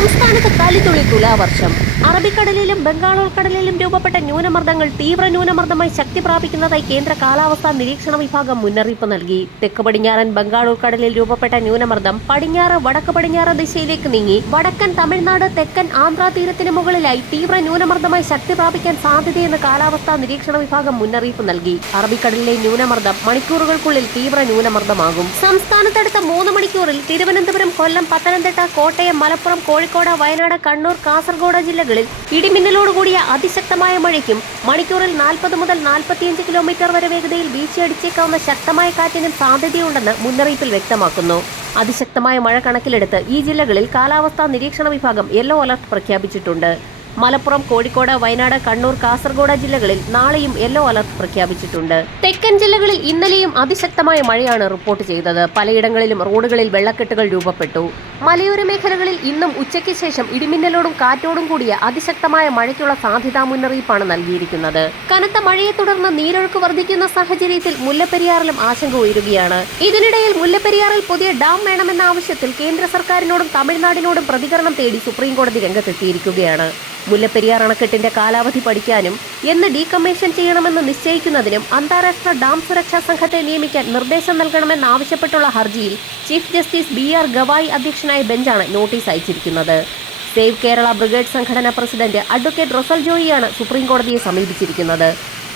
സംസ്ഥാനത്ത് കലിതുള്ളി തുലാവർഷം. അറബിക്കടലിലും ബംഗാൾ ഉൾക്കടലിലും രൂപപ്പെട്ട ന്യൂനമർദ്ദങ്ങൾ തീവ്ര ന്യൂനമർദ്ദമായി ശക്തി പ്രാപിക്കുന്നതായി കേന്ദ്ര കാലാവസ്ഥാ നിരീക്ഷണ വിഭാഗം മുന്നറിയിപ്പ് നൽകി. തെക്ക് പടിഞ്ഞാറൻ ബംഗാൾ ഉൾക്കടലിൽ രൂപപ്പെട്ട ന്യൂനമർദ്ദം പടിഞ്ഞാറ് വടക്ക് പടിഞ്ഞാറ് ദിശയിലേക്ക് നീങ്ങി വടക്കൻ തമിഴ്നാട് തെക്കൻ ആന്ധ്ര തീരത്തിന് മുകളിലായി തീവ്ര ന്യൂനമർദ്ദമായി ശക്തി പ്രാപിക്കാൻ സാധ്യതയെന്ന് കാലാവസ്ഥാ നിരീക്ഷണ വിഭാഗം മുന്നറിയിപ്പ് നൽകി. അറബിക്കടലിലെ ന്യൂനമർദ്ദം മണിക്കൂറുകൾക്കുള്ളിൽ തീവ്ര ന്യൂനമർദ്ദമാകും. സംസ്ഥാനത്തടുത്ത 3 മണിക്കൂറിൽ തിരുവനന്തപുരം, കൊല്ലം, പത്തനംതിട്ട, കോട്ടയം, മലപ്പുറം, കോഴിക്കോട്, വയനാട്, കണ്ണൂർ, കാസർഗോഡ് ജില്ലകളിൽ ഇടിമിന്നലോടുകൂടിയ അതിശക്തമായ മഴയ്ക്കും മണിക്കൂറിൽ 40 മുതൽ 45 കിലോമീറ്റർ വരെ വേഗതയിൽ വീശിയടിച്ചേക്കാവുന്ന ശക്തമായ കാറ്റിനും സാധ്യതയുണ്ടെന്ന് മുന്നറിയിപ്പിൽ വ്യക്തമാക്കുന്നു. അതിശക്തമായ മഴ കണക്കിലെടുത്ത് ഈ ജില്ലകളിൽ കാലാവസ്ഥാ നിരീക്ഷണ വിഭാഗം യെല്ലോ അലർട്ട് പ്രഖ്യാപിച്ചിട്ടുണ്ട്. മലപ്പുറം, കോഴിക്കോട്, വയനാട്, കണ്ണൂർ, കാസർഗോഡ് ജില്ലകളിൽ നാളെയും യെല്ലോ അലർട്ട് പ്രഖ്യാപിച്ചിട്ടുണ്ട്. തെക്കൻ ജില്ലകളിൽ ഇന്നലെയും അതിശക്തമായ മഴയാണ് റിപ്പോർട്ട് ചെയ്തത്. പലയിടങ്ങളിലും റോഡുകളിൽ വെള്ളക്കെട്ടുകൾ രൂപപ്പെട്ടു. മലയോര മേഖലകളിൽ ഇന്നും ഉച്ചയ്ക്ക് ശേഷം ഇടിമിന്നലോടും കാറ്റോടും കൂടിയ അതിശക്തമായ മഴയ്ക്കുള്ള സാധ്യതാ മുന്നറിയിപ്പാണ് നൽകിയിരിക്കുന്നത്. കനത്ത മഴയെ തുടർന്ന് നീരൊഴുക്ക് വർദ്ധിക്കുന്ന സാഹചര്യത്തിൽ മുല്ലപ്പെരിയാറിലും ആശങ്ക ഉയരുകയാണ്. ഇതിനിടയിൽ മുല്ലപ്പെരിയാറിൽ പുതിയ ഡാം വേണമെന്ന ആവശ്യത്തിൽ കേന്ദ്ര സർക്കാരിനോടും തമിഴ്നാടിനോടും പ്രതികരണം തേടി സുപ്രീംകോടതി രംഗത്തെത്തിയിരിക്കുകയാണ്. മുല്ലപ്പെരിയാർ അണക്കെട്ടിന്റെ കാലാവധി പഠിക്കാനും എന്ന് ഡീകമ്മീഷൻ ചെയ്യണമെന്ന് നിശ്ചയിക്കുന്നതിനും അന്താരാഷ്ട്ര ഡാം സുരക്ഷാ സംഘത്തെ നിയമിക്കാൻ നിർദ്ദേശം നൽകണമെന്നാവശ്യപ്പെട്ടുള്ള ഹർജിയിൽ ചീഫ് ജസ്റ്റിസ് BR ഗവായി അധ്യക്ഷനായ ബെഞ്ചാണ് നോട്ടീസ് അയച്ചിരിക്കുന്നത്. സേവ് കേരള ബ്രിഗേഡ് സംഘടന പ്രസിഡന്റ് അഡ്വക്കേറ്റ് റൊസൽ ജോയിയാണ് സുപ്രീംകോടതിയെ സമീപിച്ചിരിക്കുന്നത്.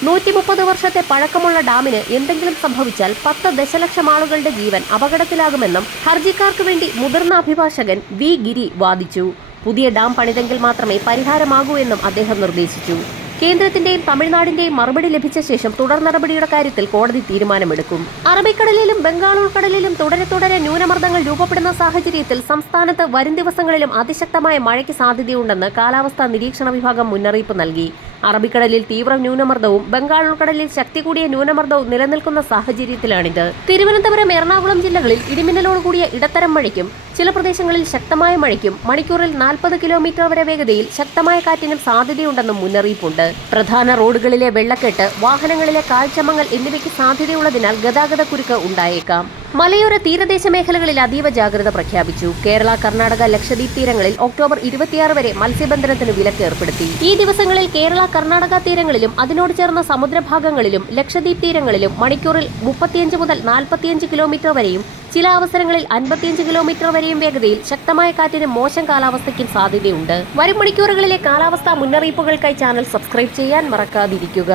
130 വർഷത്തെ പഴക്കമുള്ള ഡാമിന് എന്തെങ്കിലും സംഭവിച്ചാൽ 10 ദശലക്ഷം ആളുകളുടെ ജീവൻ അപകടത്തിലാകുമെന്നും ഹർജിക്കാർക്ക് വേണ്ടി മുതിർന്ന അഭിഭാഷകൻ V ഗിരി വാദിച്ചു. പുതിയ ഡാം പണിതെങ്കിൽ മാത്രമേ പരിഹാരമാകൂ എന്നും അദ്ദേഹം നിർദ്ദേശിച്ചു. കേന്ദ്രത്തിന്റെയും തമിഴ്നാടിന്റെയും മറുപടി ലഭിച്ച ശേഷം തുടർ നടപടിയുടെ കാര്യത്തിൽ കോടതി തീരുമാനമെടുക്കും. അറബിക്കടലിലും ബംഗാൾ ഉൾക്കടലിലും തുടരെ ന്യൂനമർദ്ദങ്ങൾ രൂപപ്പെടുന്ന സാഹചര്യത്തിൽ സംസ്ഥാനത്ത് വരും ദിവസങ്ങളിലും അതിശക്തമായ മഴയ്ക്ക് സാധ്യതയുണ്ടെന്ന് കാലാവസ്ഥാ നിരീക്ഷണ വിഭാഗം മുന്നറിയിപ്പ് നൽകി. അറബിക്കടലിൽ തീവ്ര ന്യൂനമർദ്ദവും ബംഗാൾ ഉൾക്കടലിൽ ശക്തി കൂടിയ ന്യൂനമർദ്ദവും നിലനിൽക്കുന്ന സാഹചര്യത്തിലാണിത്. തിരുവനന്തപുരം, എറണാകുളം ജില്ലകളിൽ ഇടിമിന്നലോടുകൂടിയ ഇടത്തരം മഴയ്ക്കും ചില പ്രദേശങ്ങളിൽ ശക്തമായ മഴയ്ക്കും മണിക്കൂറിൽ 40 കിലോമീറ്റർ വരെ വേഗതയിൽ ശക്തമായ കാറ്റിനും സാധ്യതയുണ്ടെന്നും മുന്നറിയിപ്പുണ്ട്. പ്രധാന റോഡുകളിലെ വെള്ളക്കെട്ട്, വാഹനങ്ങളിലെ കാഴ്ചമങ്ങൽ എന്നിവയ്ക്ക് സാധ്യതയുള്ളതിനാൽ ഗതാഗതക്കുരുക്ക് ഉണ്ടായേക്കാം. മലയോര തീരദേശ മേഖലകളിൽ അതീവ ജാഗ്രത പ്രഖ്യാപിച്ചു. കേരള, കർണാടക, ലക്ഷദ്വീപ് തീരങ്ങളിൽ ഒക്ടോബർ 26 വരെ മത്സ്യബന്ധനത്തിന് വിലക്ക് ഏർപ്പെടുത്തി. ഈ ദിവസങ്ങളിൽ കേരള, കർണാടക തീരങ്ങളിലും അതിനോട് ചേർന്ന സമുദ്രഭാഗങ്ങളിലും ലക്ഷദ്വീപ് തീരങ്ങളിലും മണിക്കൂറിൽ 35 മുതൽ 45 കിലോമീറ്റർ വരെയും ചില അവസരങ്ങളിൽ 55 കിലോമീറ്റർ വരെയും വേഗതയിൽ ശക്തമായ കാറ്റിനും മോശം കാലാവസ്ഥയ്ക്കും സാധ്യതയുണ്ട്. വരും മണിക്കൂറുകളിലെ കാലാവസ്ഥാ മുന്നറിയിപ്പുകൾക്കായി ചാനൽ സബ്സ്ക്രൈബ് ചെയ്യാൻ മറക്കാതിരിക്കുക.